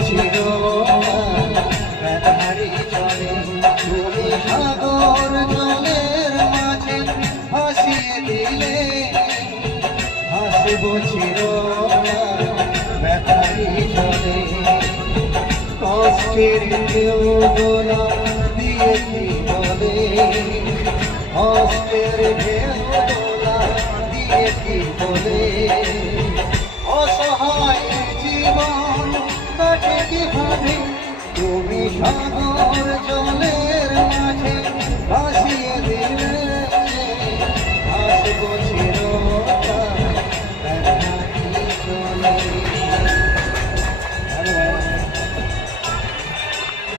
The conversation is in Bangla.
ছিল ব্যথারি চলে তুমি সাগর জলের মাঝে হাসিয়ে দিলে হাসিব ছিল ব্যথারি চলে কষ্টের কেউ গোলা দিয়ে কি বলে কষ্টের কেউ গোলা দিয়ে কি বলে অসহায় জীবন কাটে কিভাবে তুমি সাগর জলে